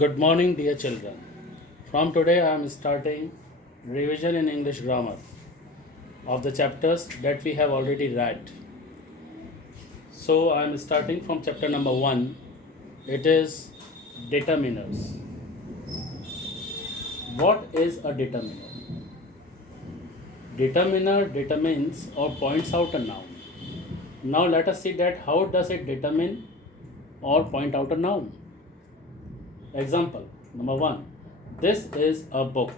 Good morning, dear children. From today, I am starting revision in English grammar of the chapters that we have already read. So, I am starting from chapter number 1. It is determiners. What is a determiner? Determiner determines or points out a noun. Now, let us see that how does it determine or point out a noun. Example number 1. This is a book.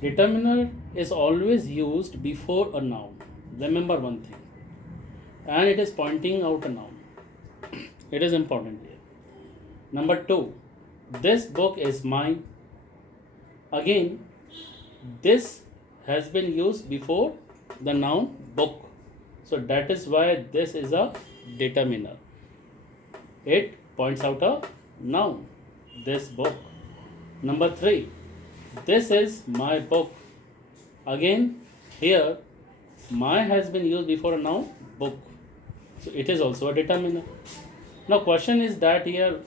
Determiner is always used before a noun. Remember one thing. And it is pointing out a noun. It is important here. Number 2. This book is mine. Again, this has been used before the noun book. So that is why this is a determiner. It points out a noun. This book. Number 3. This is my book. Again, here my has been used before a noun book. So it is also a determiner. Now question is that here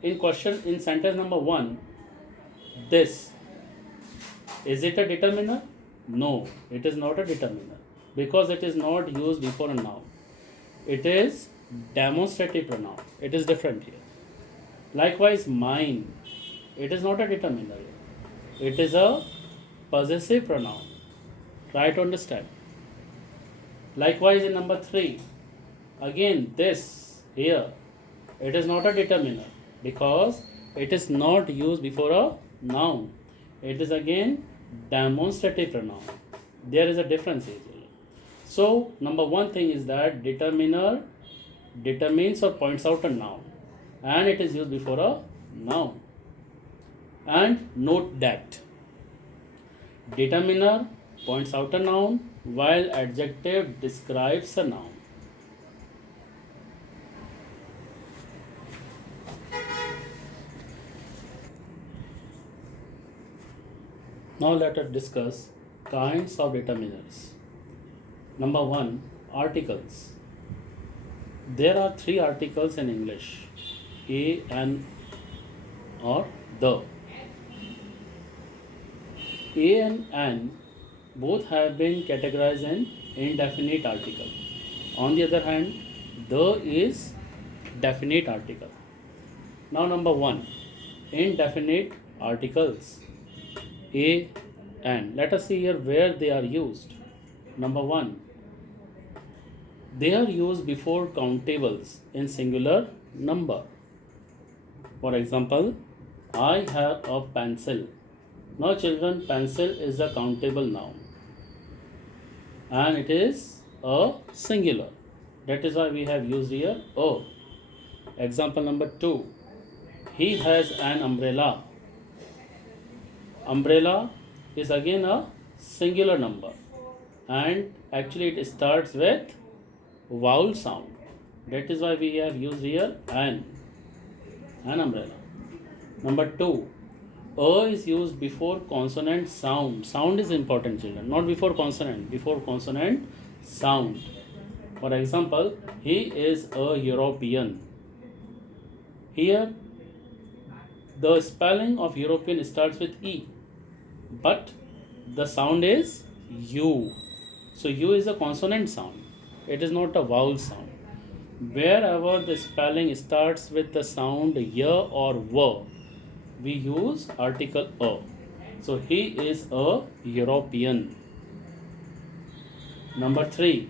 in sentence number 1, this, is it a determiner? No, it is not a determiner because it is not used before a noun. It is demonstrative pronoun. It is different here. Likewise, mine, it is not a determiner here. It is a possessive pronoun. Try to understand. Likewise, in number 3, again, this here, it is not a determiner because it is not used before a noun. It is again demonstrative pronoun. There is a difference here. So, number 1 thing is that determiner determines or points out a noun and it is used before a noun. And note that determiner points out a noun while adjective describes a noun. Now let us discuss kinds of determiners. Number 1, articles. There are 3 articles in English: a, an, or the. A and an both have been categorized in indefinite article. On the other hand, the is definite article. Now number 1, indefinite articles. A and. Let us see here where they are used. Number 1, they are used before countables in singular number. For example, I have a pencil. Now children, pencil is a countable noun and it is a singular. That is why we have used here a. Example number 2, he has an umbrella. Umbrella is again a singular number and actually it starts with vowel sound. That is why we have used here an umbrella. Number 2, a is used before consonant sound. Sound is important, children, not before consonant, before consonant sound. For example, he is a European. Here, the spelling of European starts with E, but the sound is U. So, U is a consonant sound, it is not a vowel sound. Wherever the spelling starts with the sound Y or W, we use article a. So he is a European. Number 3,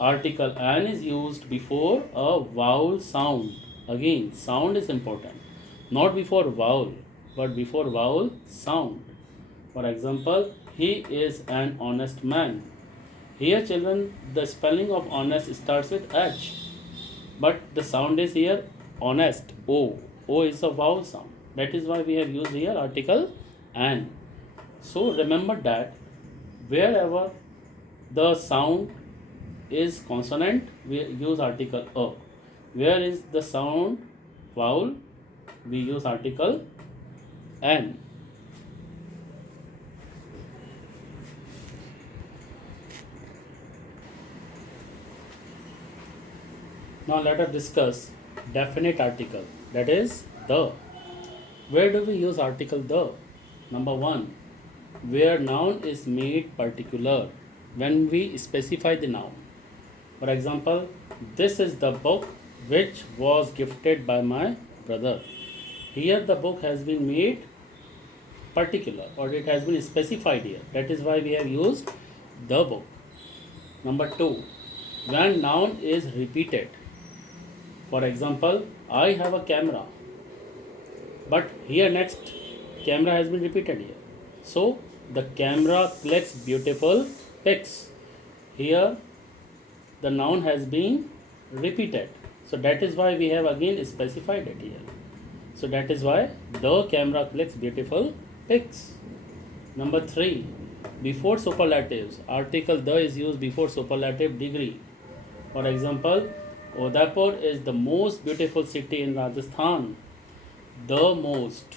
article an is used before a vowel sound. Again, sound is important, not before vowel, but before vowel sound. For example, he is an honest man. Here, children, the spelling of honest starts with H, but the sound is here honest, O. O is a vowel sound. That is why we have used here article an. So remember that wherever the sound is consonant, we use article a. Where is the sound vowel, we use article an. Now let us discuss definite article, that is the. Where do we use article the? Number one, where noun is made particular when we specify the noun. For example, this is the book which was gifted by my brother. Here the book has been made particular or it has been specified here. That is why we have used the book. Number two, when noun is repeated. For example, I have a camera, but here next camera has been repeated here. So the camera clicks beautiful pics. Here the noun has been repeated. So that is why we have again specified it here. So that is why the camera clicks beautiful pics. Number three, before superlatives, article the is used before superlative degree. For example, Udaipur is the most beautiful city in Rajasthan. The most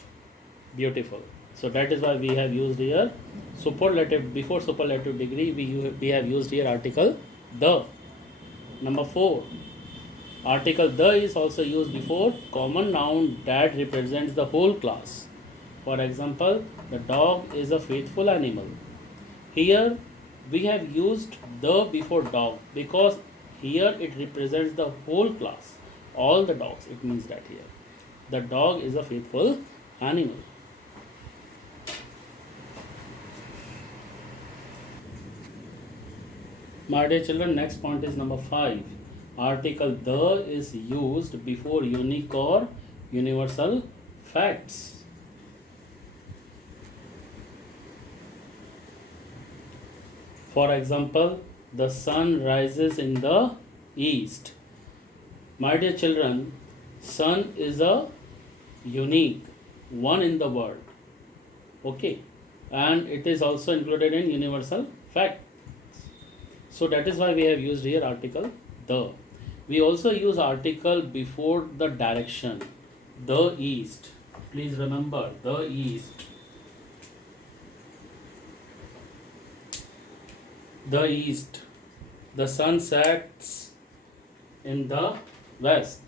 beautiful. So that is why we have used here superlative before superlative degree. We have used here article the. Number four, article the is also used before common noun that represents the whole class. For example, the dog is a faithful animal. Here we have used the before dog because here it represents the whole class, all the dogs. It means that here the dog is a faithful animal. My dear children, next point is number 5. Article the is used before unique or universal facts. For example, the sun rises in the east. My dear children, sun is a unique one in the world. Okay, and it is also included in universal fact. So that is why we have used here article the. We also use article before the direction, the east. Please remember the east. The east. The sun sets in the west.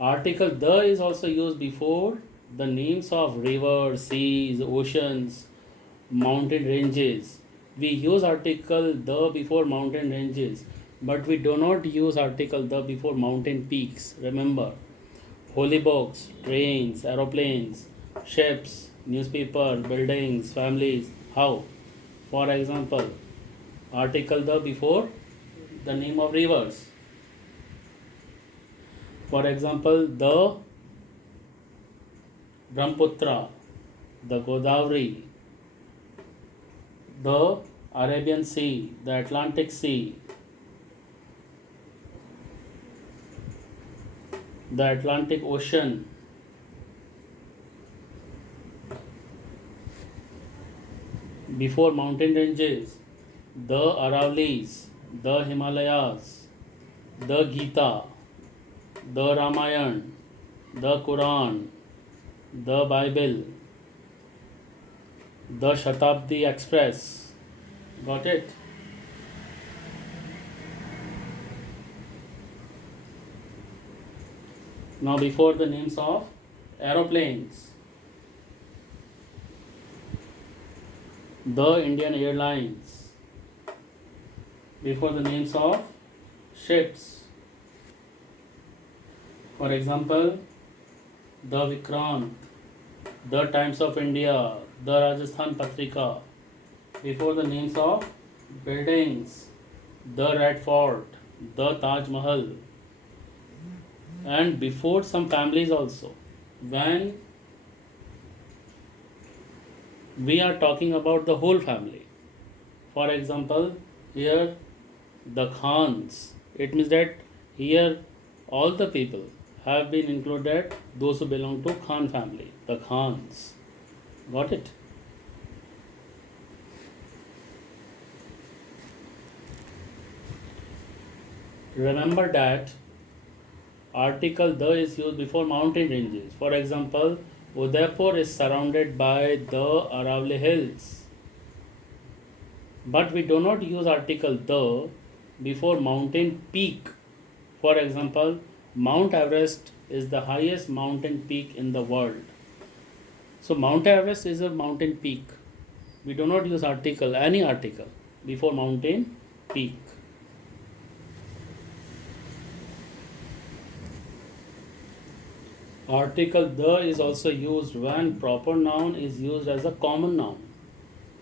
Article the is also used before the names of rivers, seas, oceans, mountain ranges. We use article the before mountain ranges, but we do not use article the before mountain peaks. Remember, holy books, trains, aeroplanes, ships, newspaper, buildings, families. How? For example, article the before the name of rivers. For example, the Brahmaputra, the Godavari, the Arabian Sea, the Atlantic Sea, the Atlantic Ocean, before mountain ranges, the Aravallis, the Himalayas, the Gita, the Ramayana, the Quran, the Bible, the Shatabdi Express. Got it? Now before the names of aeroplanes, the Indian Airlines. Before the names of ships. For example, the Vikrant, the Times of India, the Rajasthan Patrika. Before the names of buildings, the Red Fort, the Taj Mahal. And before some families also. When we are talking about the whole family. For example, here the Khans. It means that here all the people have been included, those who belong to Khan family, the Khans. Got it? Remember that article the is used before mountain ranges. For example, Udaipur is surrounded by the Aravalli Hills. But we do not use article the before mountain peak. For example, Mount Everest is the highest mountain peak in the world. So Mount Everest is a mountain peak. We do not use article, any article, before mountain peak. Article the is also used when proper noun is used as a common noun.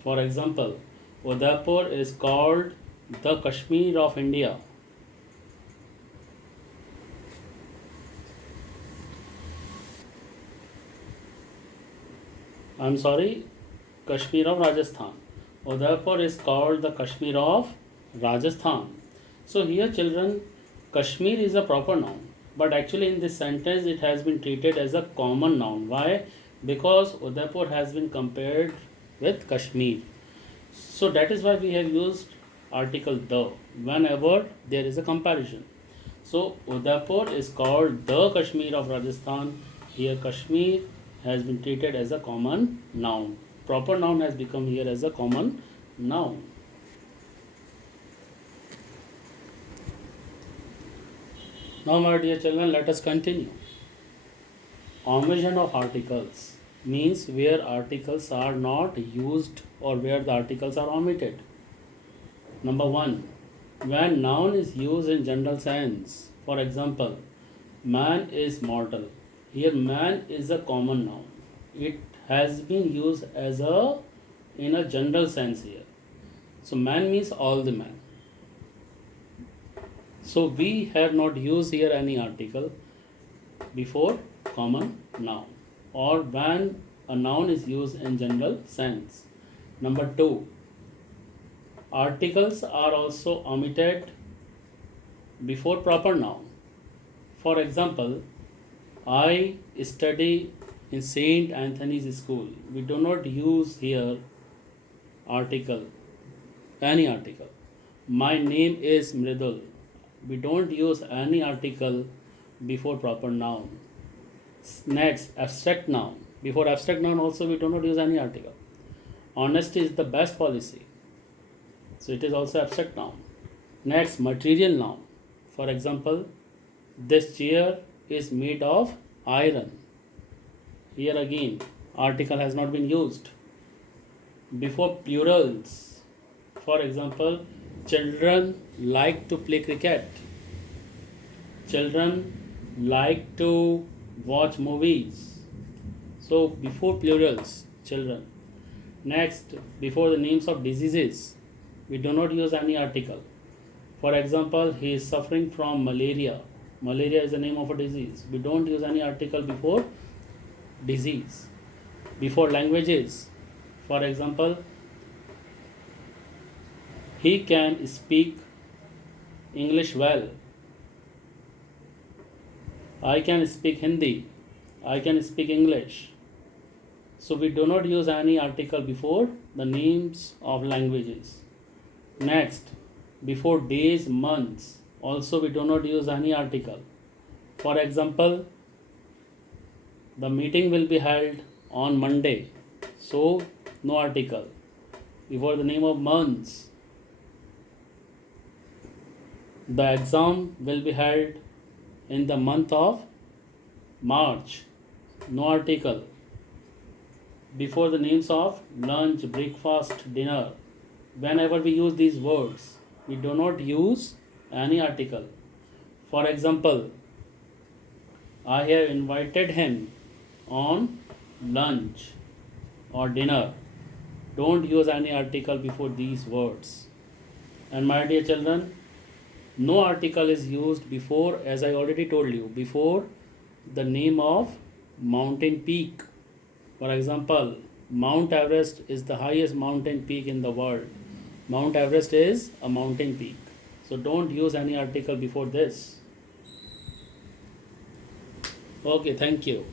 For example, Udaipur is called the Kashmir of India. I'm sorry, Kashmir of Rajasthan. Udaipur is called the Kashmir of Rajasthan. So here, children, Kashmir is a proper noun, but actually in this sentence it has been treated as a common noun. Why? Because Udaipur has been compared with Kashmir. So that is why we have used article the whenever there is a comparison. So Udaipur is called the Kashmir of Rajasthan. Here Kashmir has been treated as a common noun. Proper noun has become here as a common noun. Now, my dear children, let us continue. Omission of articles means where articles are not used or where the articles are omitted. Number one, when noun is used in general sense. For example, man is mortal. Here, man is a common noun. It has been used as a in a general sense here. So, man means all the man. So, we have not used here any article before common noun or when a noun is used in general sense. Number two, articles are also omitted before proper noun. For example, I study in Saint Anthony's School. We do not use here article, any article. My name is Mridul. We don't use any article before proper noun. Next, abstract noun. Before abstract noun also we do not use any article. Honesty is the best policy. So it is also abstract noun. Next, material noun. For example, this chair is made of iron. Here again, article has not been used. Before plurals. For example, children like to play cricket. Children like to watch movies. So before plurals, children. Next, before the names of diseases, we do not use any article. For example, he is suffering from malaria. Malaria is the name of a disease. We don't use any article before disease. Before languages, for example, he can speak English well. I can speak Hindi. I can speak English. So we do not use any article before the names of languages. Next, before days, months, also we do not use any article. For example, the meeting will be held on Monday. So no article. Before the name of months, the exam will be held in the month of March. No article. Before the names of lunch, breakfast, dinner. Whenever we use these words, we do not use any article. For example, I have invited him on lunch or dinner. Don't use any article before these words. And my dear children, no article is used before, as I already told you, before the name of mountain peak. For example, Mount Everest is the highest mountain peak in the world. Mount Everest is a mountain peak. So don't use any article before this. Okay, thank you.